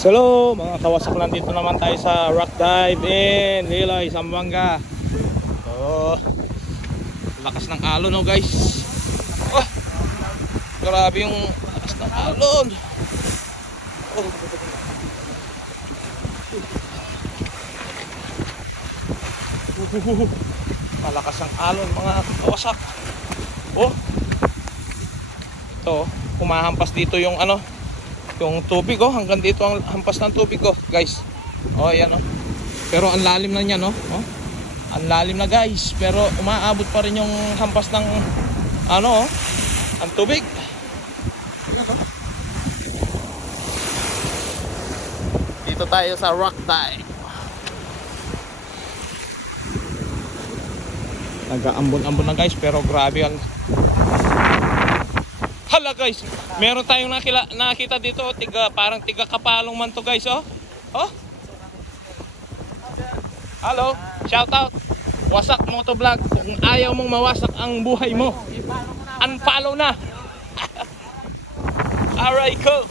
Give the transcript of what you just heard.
Hello mga kawasak, nandito naman tayo sa rock dive in Liloy, Zamboanga. Oh, lakas ng alon oh guys. Oh, grabe yung lakas ng alon. Oh. Malakas ang alon mga kawasak. Oh, ito humahampas dito yung ano, yung tubig oh, hanggang dito ang hampas ng tubig oh guys. Oh yan oh. Pero ang lalim na niyan oh. Oh. Ang lalim na guys, pero umaabot pa rin yung hampas ng ano oh, ang tubig. Dito tayo sa rock dive. Nag-aambon-ambon na guys, pero grabe yan. Hala guys, meron tayong nakita dito, parang tiga kapalong man to guys oh. Oh. Hello, shout out. Wasak Motovlog. Kung ayaw mong mawasak ang buhay mo, unfollow na. Alright, go.